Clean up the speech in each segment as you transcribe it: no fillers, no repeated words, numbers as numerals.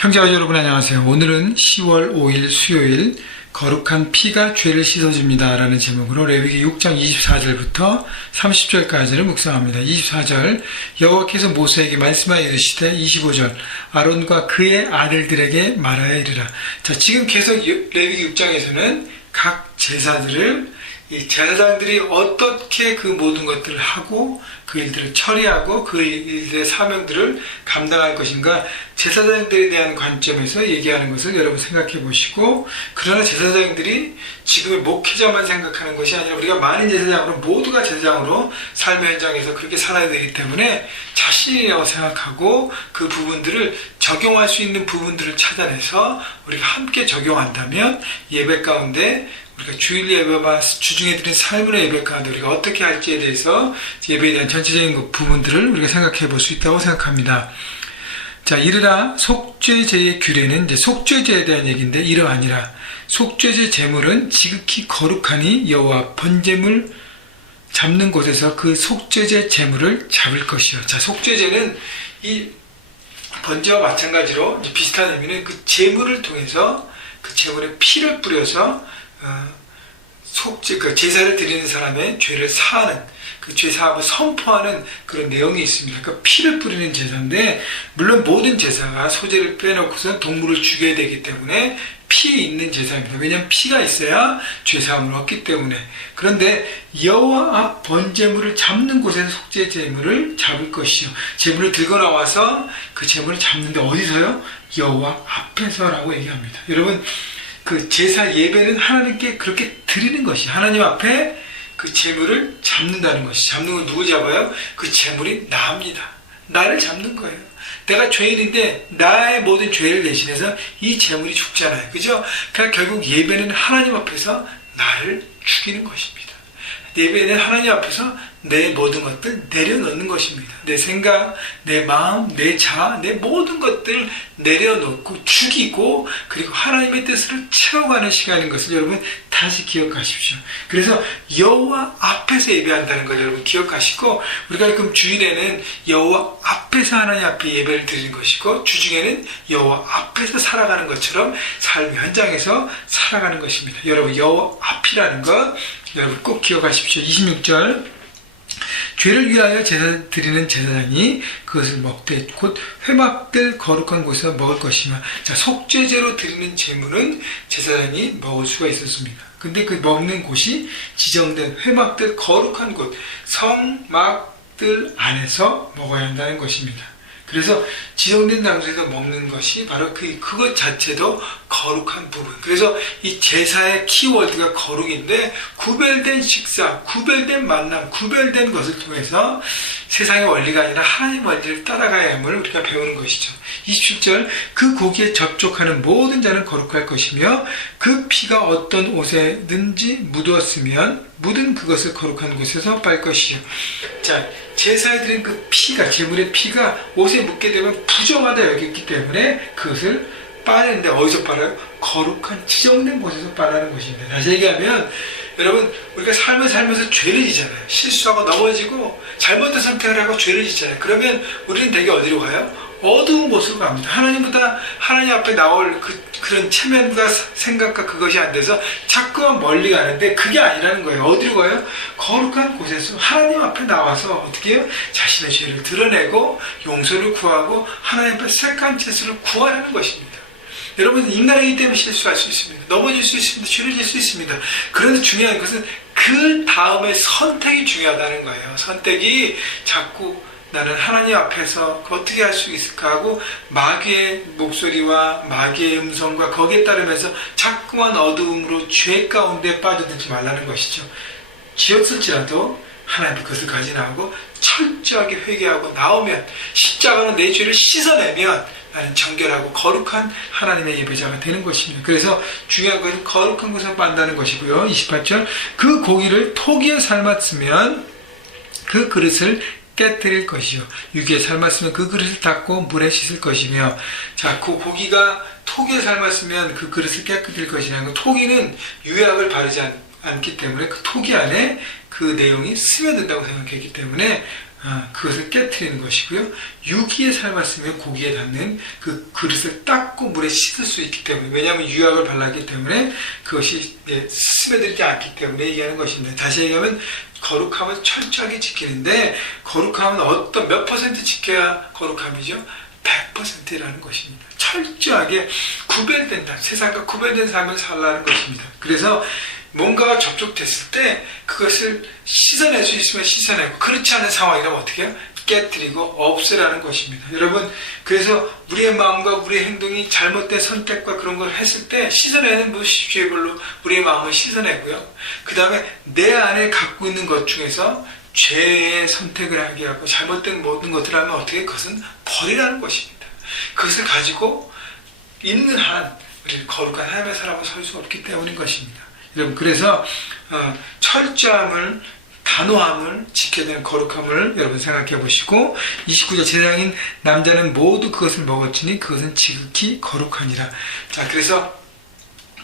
형제가 여러분 안녕하세요. 오늘은 10월 5일 수요일 거룩한 피가 죄를 씻어줍니다 라는 제목으로 레위기 6장 24절부터 30절까지를 묵상합니다. 24절 여호와께서 모세에게 말씀하여 이르시되 25절 아론과 그의 아들들에게 말하여 이르라. 자, 지금 계속 레위기 6장에서는 각 제사들을 이 제사장들이 어떻게 그 모든 것들을 하고 그 일들을 처리하고 그 일들의 사명들을 감당할 것인가, 제사장들에 대한 관점에서 얘기하는 것을 여러분 생각해 보시고, 그러나 제사장들이 지금의 목회자만 생각하는 것이 아니라 우리가 많은 제사장으로 모두가 제사장으로 삶의 현장에서 그렇게 살아야 되기 때문에 자신이라고 생각하고 그 부분들을 적용할 수 있는 부분들을 찾아내서 우리가 함께 적용한다면 예배 가운데 우리가 주일 예배와 주중에 드린 삶의 예배 가운데 우리가 어떻게 할지에 대해서 예배에 대한 전체적인 부분들을 우리가 생각해 볼 수 있다고 생각합니다. 자, 이르라 속죄제의 규례는 이제 속죄제에 대한 얘기인데, 이러하니라 속죄제 제물은 지극히 거룩하니 여호와 번제물 잡는 곳에서 그 속죄제 제물을 잡을 것이요. 자, 속죄제는 이 번제와 마찬가지로 이제 비슷한 의미는 그 제물을 통해서 그 제물에 피를 뿌려서 그 제사를 드리는 사람의 죄를 사하는, 그 죄 사함을 선포하는 그런 내용이 있습니다. 그러니까 피를 뿌리는 제사인데, 물론 모든 제사가 소재를 빼놓고서 동물을 죽여야 되기 때문에 피 있는 제사입니다. 왜냐하면 피가 있어야 죄 사함을 얻기 때문에. 그런데 여호와 앞 번제물을 잡는 곳에서 속죄 제물을 잡을 것이요. 제물을 들고 나와서 그 제물을 잡는데 어디서요? 여호와 앞에서라고 얘기합니다. 여러분, 그 제사 예배는 하나님께 그렇게 드리는 것이, 하나님 앞에 그 제물을 잡는다는 것이. 잡는 건 누구 잡아요? 그 제물이 나입니다. 나를 잡는 거예요. 내가 죄인인데 나의 모든 죄를 대신해서 이 제물이 죽잖아요. 그죠? 그러니까 결국 예배는 하나님 앞에서 나를 죽이는 것입니다. 예배는 하나님 앞에서 내 모든 것들 내려놓는 것입니다. 내 생각, 내 마음, 내 자아, 내 모든 것들을 내려놓고 죽이고, 그리고 하나님의 뜻을 채워가는 시간인 것을 여러분 다시 기억하십시오. 그래서 여호와 앞에서 예배한다는 걸 여러분 기억하시고, 우리가 그럼 주일에는 여호와 앞에서 하나님 앞에 예배를 드리는 것이고, 주중에는 여호와 앞에서 살아가는 것처럼 삶의 현장에서 살아가는 것입니다. 여러분, 여호와 앞이라는 것 여러분 꼭 기억하십시오. 26절 죄를 위하여 제사 드리는 제사장이 그것을 먹되 곧 회막들 거룩한 곳에서 먹을 것이며. 자, 속죄제로 드리는 제물은 제사장이 먹을 수가 있었습니다. 근데 그 먹는 곳이 지정된 회막들 거룩한 곳, 성막들 안에서 먹어야 한다는 것입니다. 그래서 지정된 장소에서 먹는 것이 바로 그것 자체도 거룩한 부분. 그래서 이 제사의 키워드가 거룩인데, 구별된 식사, 구별된 만남, 구별된 것을 통해서 세상의 원리가 아니라 하나님의 원리를 따라가야 함을 우리가 배우는 것이죠. 27절 그 고기에 접촉하는 모든 자는 거룩할 것이며 그 피가 어떤 옷에든지 묻었으면 묻은 그것을 거룩한 곳에서 빨 것이요. 자, 제사에 드린 그 피가, 제물의 피가 옷에 묻게 되면 부정하다 여겼기 때문에 그것을 빨는데 어디서 빨아요? 거룩한 지정된 곳에서 빨라는 것입니다. 다시 얘기하면 여러분, 우리가 삶을 살면서 죄를 짓잖아요. 실수하고 넘어지고 잘못된 선택을 하고 죄를 짓잖아요. 그러면 우리는 되게 어디로 가요? 어두운 곳으로 갑니다. 하나님보다 하나님 앞에 나올 그런 체면과 생각과 그것이 안 돼서 자꾸만 멀리 가는데, 그게 아니라는 거예요. 어디로 가요? 거룩한 곳에서 하나님 앞에 나와서 어떻게 해요? 자신의 죄를 드러내고 용서를 구하고 하나님 앞에 색한 채수를 구하라는 것입니다. 여러분, 인간이기 때문에 실수할 수 있습니다. 넘어질 수 있습니다. 죄를 질 수 있습니다. 그런데 중요한 것은 그 다음에 선택이 중요하다는 거예요. 선택이 자꾸 나는 하나님 앞에서 어떻게 할 수 있을까 하고 마귀의 목소리와 마귀의 음성과 거기에 따르면서 자꾸만 어두움으로 죄 가운데 빠져들지 말라는 것이죠. 지었을지라도 하나님의 것을 가지 나오고 철저하게 회개하고 나오면, 십자가는 내 죄를 씻어내면 나는 정결하고 거룩한 하나님의 예배자가 되는 것입니다. 그래서 중요한 것은 거룩한 곳에서 빤다는 것이고요. 28절 그 고기를 토기에 삶았으면 그 그릇을 깨뜨릴 것이요. 유기에 삶았으면 그 그릇을 닦고 물에 씻을 것이며. 자, 그 고기가 토기에 삶았으면 그 그릇을 깨뜨릴 것이냐면, 토기는 유약을 바르지 않기 때문에 그 토기 안에 그 내용이 스며든다고 생각했기 때문에 그것을 깨트리는 것이고요. 유기에 삶았으면 고기에 닿는 그 그릇을 닦고 물에 씻을 수 있기 때문에, 왜냐하면 유약을 발랐기 때문에 그것이 스며들지 않기 때문에 얘기하는 것입니다. 다시 얘기하면 거룩함을 철저하게 지키는데, 거룩함은 어떤 몇 퍼센트 지켜야 거룩함이죠? 100%라는 것입니다. 철저하게 구별된다. 세상과 구별된 삶을 살라는 것입니다. 그래서 뭔가가 접촉됐을 때 그것을 씻어낼 수 있으면 씻어내고, 그렇지 않은 상황이라면 어떻게 해요? 깨뜨리고 없애라는 것입니다. 여러분, 그래서 우리의 마음과 우리의 행동이 잘못된 선택과 그런 걸 했을 때 씻어내는 죄별로 우리의 마음을 씻어내고요. 그 다음에 내 안에 갖고 있는 것 중에서 죄의 선택을 하게 하고 잘못된 모든 것들을 하면 어떻게, 그것은 버리라는 것입니다. 그것을 가지고 있는 한 우리는 거룩한 하나님의 사람으로 설 수 없기 때문인 것입니다. 여러분, 그래서 철저함을, 단호함을 지켜야 되는 거룩함을 여러분 생각해 보시고, 29절 제사장인 남자는 모두 그것을 먹었으니 그것은 지극히 거룩하니라. 자, 그래서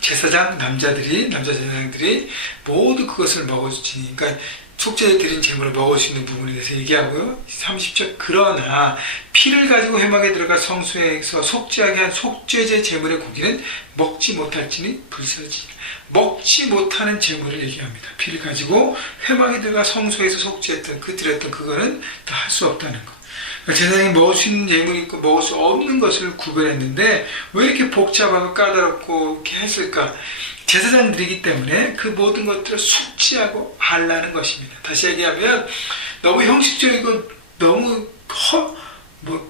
제사장 남자 제사장들이 모두 그것을 먹었으니, 그러니까 속죄에 드린 제물을 먹을 수 있는 부분에 대해서 얘기하고요. 30절, 그러나 피를 가지고 회막에 들어가 성소에서 속죄하게 한 속죄제 제물의 고기는 먹지 못할지니 불사르지니라. 먹지 못하는 제물을 얘기합니다. 피를 가지고 회막에 들어가 성소에서 속죄했던, 드렸던 그거는 다 할 수 없다는 것. 제사장이 먹을 수 있는 제물이 있고 먹을 수 없는 것을 구별했는데, 왜 이렇게 복잡하고 까다롭고 이렇게 했을까? 제사장들이기 때문에 그 모든 것들을 숙지하고 알라는 것입니다. 다시 얘기하면 너무 형식적이고 너무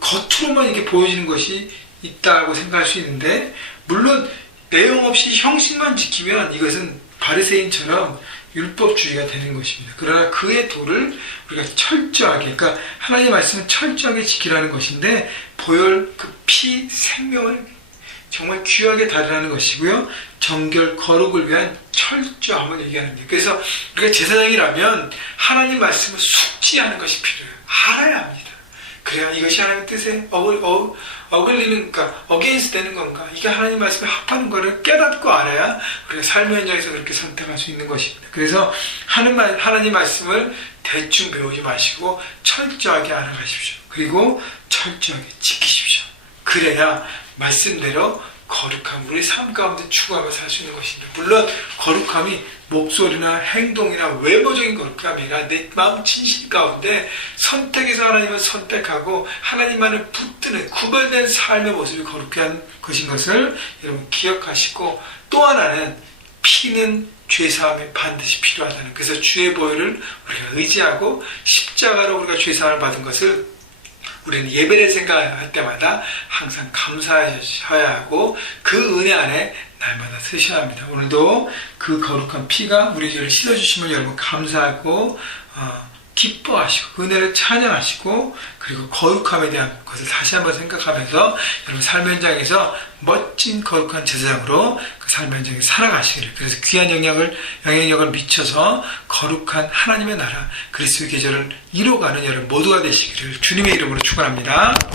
겉으로만 이렇게 보여지는 것이 있다고 생각할 수 있는데, 물론 내용 없이 형식만 지키면 이것은 바리새인처럼 율법주의가 되는 것입니다. 그러나 그의 도를 우리가 철저하게, 그러니까 하나님의 말씀을 철저하게 지키라는 것인데, 보혈 그 피 생명을 정말 귀하게 다루라는 것이고요. 정결 거룩을 위한 철저함을 얘기하는데, 그래서 우리가 제사장이라면 하나님 말씀을 숙지하는 것이 필요해요. 알아야 합니다. 그래야 이것이 하나님의 뜻에 어글리는, 그러니까 어게인스 되는 건가, 이게 하나님 말씀에 합하는 것을 깨닫고 알아야 우리가 삶의 현장에서 그렇게 선택할 수 있는 것입니다. 그래서 하나님 말씀을 대충 배우지 마시고 철저하게 알아가십시오. 그리고 철저하게 지키십시오. 그래야 말씀대로 거룩함, 우리 삶 가운데 추구하며 살 수 있는 것입니다. 물론 거룩함이 목소리나 행동이나 외모적인 거룩함이 아니라 내 마음 진실 가운데 선택해서 하나님을 선택하고 하나님만을 붙드는 구별된 삶의 모습이 거룩한 것인 것을 여러분 기억하시고, 또 하나는 피는 죄사함이 반드시 필요하다는, 그래서 주의 보혈을 우리가 의지하고 십자가로 우리가 죄사함을 받은 것을 우리는 예배를 생각할 때마다 항상 감사하셔야 하고, 그 은혜 안에 날마다 쓰셔야 합니다. 오늘도 그 거룩한 피가 우리 죄를 씻어주시면 여러분 감사하고 기뻐하시고 은혜를 찬양하시고, 그리고 거룩함에 대한 것을 다시 한번 생각하면서 여러분 삶의 현장에서 멋진 거룩한 제사장으로 그 삶의 현장에 살아가시기를, 그래서 귀한 영향력을 미쳐서 거룩한 하나님의 나라 그리스도의 계절을 이뤄가는 여러분 모두가 되시기를 주님의 이름으로 축원합니다.